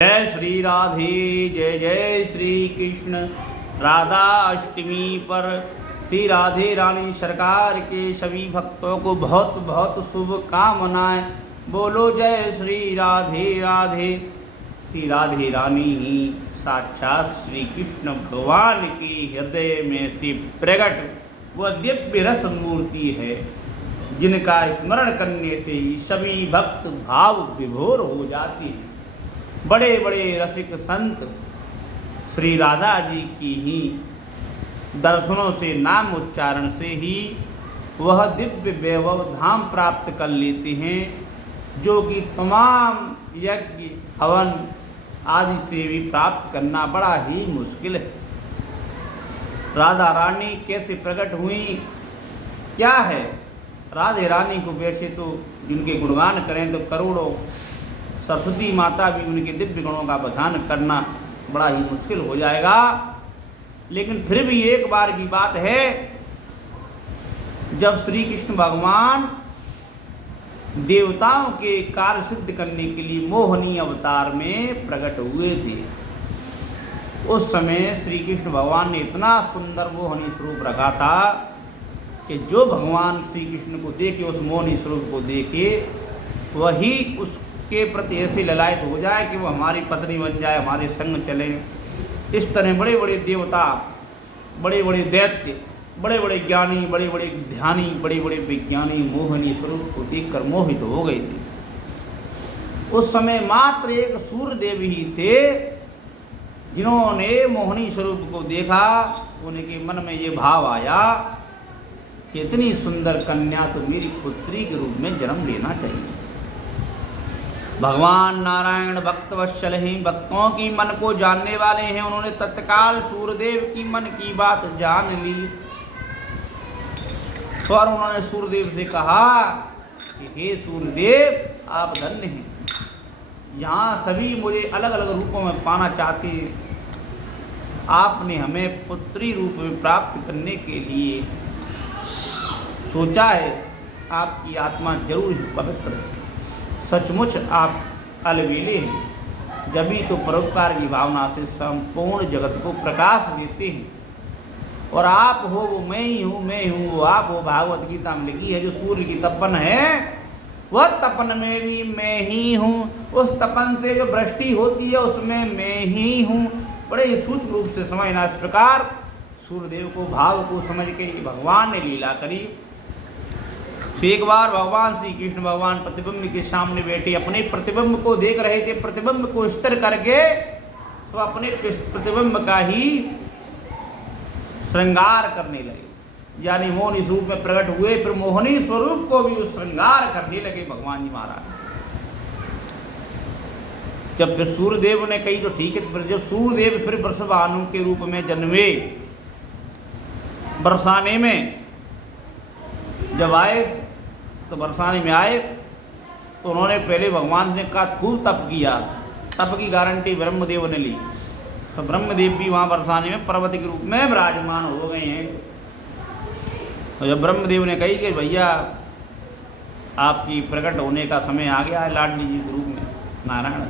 जय श्री राधे जय जय श्री कृष्ण। राधा अष्टमी पर श्री राधे रानी सरकार के सभी भक्तों को बहुत बहुत शुभकामनाएं। बोलो जय श्री राधे राधे। श्री राधे रानी ही साक्षात श्री कृष्ण भगवान के हृदय में से प्रकट वह दिव्य रस मूर्ति है, जिनका स्मरण करने से ही सभी भक्त भाव विभोर हो जाते हैं। बड़े बड़े रसिक संत श्री राधा जी की ही दर्शनों से, नाम उच्चारण से ही वह दिव्य वैभव धाम प्राप्त कर लेते हैं, जो कि तमाम यज्ञ हवन आदि से भी प्राप्त करना बड़ा ही मुश्किल है। राधा रानी कैसे प्रकट हुई, क्या है राधे रानी को? वैसे तो जिनके गुणगान करें तो करोड़ों, सरस्वती माता भी उनके दिव्य गुणों का बखान करना बड़ा ही मुश्किल हो जाएगा। लेकिन फिर भी एक बार की बात है, जब श्री कृष्ण भगवान देवताओं के कार्य सिद्ध करने के लिए मोहिनी अवतार में प्रकट हुए थे, उस समय श्री कृष्ण भगवान ने इतना सुंदर मोहिनी स्वरूप रखा था कि जो भगवान श्री कृष्ण को देखे, उस मोहिनी स्वरूप को देखे, वही उसके प्रति ऐसे ललायत हो जाए कि वो हमारी पत्नी बन जाए, हमारे संग चले। इस तरह बड़े बड़े देवता, बड़े बड़े दैत्य, बड़े बड़े ज्ञानी, बड़े बड़े ध्यानी, बड़े बड़े विज्ञानी मोहिनी स्वरूप को देखकर मोहित हो गए थे। उस समय मात्र एक सूर्यदेव ही थे जिन्होंने मोहिनी स्वरूप को देखा। उनके मन में ये भाव आया कि इतनी सुंदर कन्या तो मेरी पुत्री के रूप में जन्म लेना चाहिए। भगवान नारायण भक्त वत्सल ही भक्तों की मन को जानने वाले हैं। उन्होंने तत्काल सूर्यदेव की मन की बात जान ली और उन्होंने सूर्यदेव से कहा कि हे सूर्यदेव, आप धन्य हैं, यहाँ सभी मुझे अलग अलग रूपों में पाना चाहते हैं, आपने हमें पुत्री रूप में प्राप्त करने के लिए सोचा है। आपकी आत्मा जरूर ही पवित्र है, सचमुच आप अलवेले हैं, जब ही तो परोपकार की भावना से संपूर्ण जगत को प्रकाश देते हैं। और आप हो वो मैं ही हूँ, मैं हूँ वो आप हो। भागवत गीता में लिखी है, जो सूर्य की तपन है वह तपन में भी मैं ही हूँ, उस तपन से जो वृष्टि होती है उसमें मैं ही हूँ। बड़े ही सूक्ष्म रूप से समझना। इस प्रकार सूर्यदेव को भाव को समझ के भगवान ने लीला करी। तो एक बार भगवान श्री कृष्ण भगवान प्रतिबिंब के सामने बैठे अपने प्रतिबिंब को देख रहे थे। प्रतिबिंब को स्थिर करके तो अपने प्रतिबिंब का ही श्रृंगार करने लगे, यानी मोहिनी स्वरूप में प्रकट हुए। फिर मोहिनी स्वरूप को भी श्रृंगार करने लगे भगवान जी महाराज। जब फिर सूर्यदेव ने कही तो ठीक है। फिर जब सूर्यदेव फिर वर्षभानु के रूप में जन्मे, बरसाने में जब आए तो बरसाने में आए तो उन्होंने पहले भगवान ने कहा खूब तप किया। तप की गारंटी ब्रह्मदेव ने ली, तो ब्रह्मदेव भी वहाँ बरसाने में पर्वत के रूप में विराजमान हो गए हैं। तो जब ब्रह्मदेव ने कही कि भैया आपकी प्रकट होने का समय आ गया है लाडली जी के रूप में नारायण,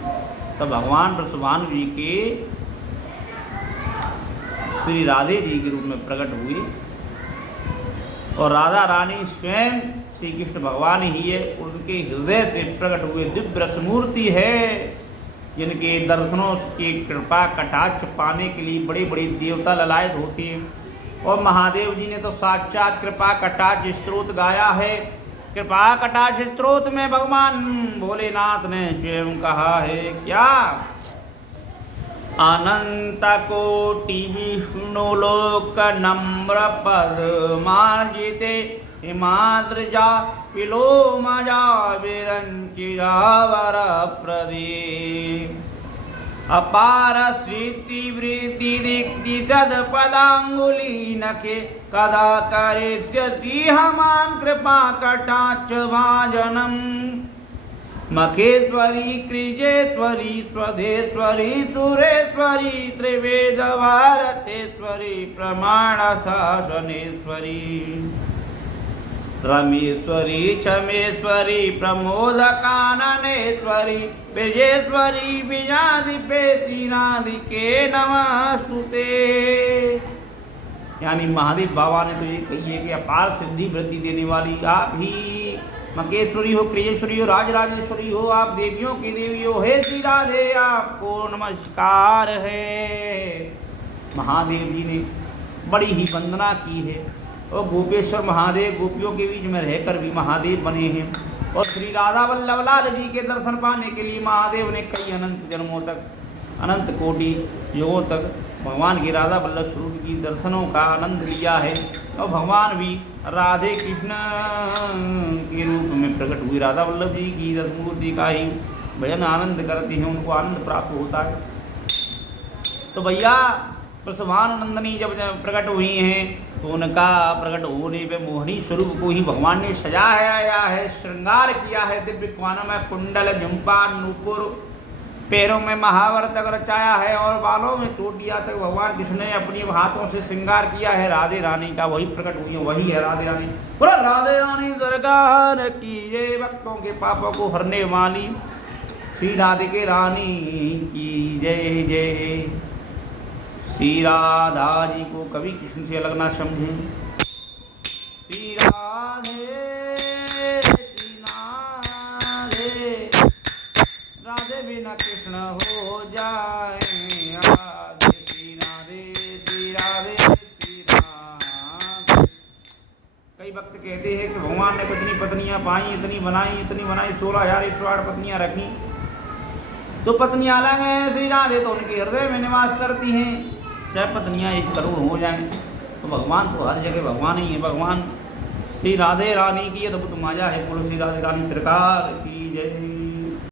तो भगवान वर्षभानु जी के श्री राधे जी के रूप में प्रकट हुए। और राधा रानी स्वयं श्री कृष्ण भगवान ही है, उनके हृदय से प्रकट हुए दिव्य रस मूर्ति है, जिनके दर्शनों की कृपा कटाक्ष पाने के लिए बड़े बड़े देवता ललायत होते हैं। और महादेव जी ने तो साक्षात कृपा कटाक्ष स्तोत्र गाया है। कृपा कटाक्ष स्तोत्र में भगवान भोलेनाथ ने स्वयं कहा है क्या? अनंत कोटि विष्णु लोक नम्र पद मार्जिते हिमाद्रजा पिलोमजा विरंचिरा वर प्रदे अपार स्वीति वृद्धि दिक्ति तद पदांगुली नखे कदा करेष्यति हमां कृपा कटाक्ष भाजनम मखेश्वरी कृजेश्वरी स्वधेश्वरी सुरेश्वरी त्रिवेद भारतेश्वरी प्रमाण शासनेश्वरी। रमेश्वरी क्षमेश्वरी प्रमोदकाननेश्वरी विजेश्वरी विजाधिपेतिनाधिके नमस्तुते। यानी महादेव बाबा ने तो ये कही है कि अपार सिद्धि वृद्धि देने वाली आप ही मकेश्वरी हो, क्रियेश्वरी हो, राजराजेश्वरी हो, आप देवियों की देवी हो। हे श्री राधे आपको नमस्कार है। महादेव जी ने बड़ी ही वंदना की है और गोपेश्वर महादेव गोपियों के बीच में रहकर भी महादेव बने हैं। और श्री राधा वल्लभ लाल जी के दर्शन पाने के लिए महादेव ने कई अनंत जन्मों तक, अनंत कोटि युगों तक भगवान के राधा वल्लभ स्वरूप की दर्शनों का आनंद लिया है। और भगवान भी राधे कृष्ण के रूप में प्रकट हुए राधा वल्लभ जी की दर्शमूर्ति का ही भजन आनंद करते हैं, उनको आनंद प्राप्त होता है। तो भैया प्रसवानंदनी जब प्रकट हुई हैं तो उनका प्रकट होने पे मोहिनी स्वरूप को ही भगवान ने सजाया है, श्रृंगार किया है। दिव्य कानों में कुंडल, झुम्पा, नूपुर, पैरों में महावर तक रचाया है और बालों में टोटियां तक भगवान कृष्ण ने अपनी हाथों से श्रृंगार किया है। राधे रानी का वही प्रकट हुई है, वही है राधे रानी। बोला राधे रानी सरकार की जय। भक्तों के पापों को हरने वाली श्री राधे के रानी की जय जय। श्री राधा जी को कभी कृष्ण से अलग ना समझें। श्री राधे श्री राधे, राधे बिना कृष्ण हो जाए आधे। श्री राधे श्री राधे श्री राधे। कई भक्त कहते हैं कि भगवान ने कितनी पत्नियां पाई, इतनी बनाई 16,108 पत्नियां रखी। तो पत्नियां अलग हैं, श्री राधे तो उनके हृदय में निवास करती हैं। चाहे पत्नियां 1 करोड़ हो जाएं तो भगवान तो हर जगह भगवान ही है। भगवान श्री राधे रानी की अद्भुत माया है। बोलो श्री राधे रानी सरकार की जय।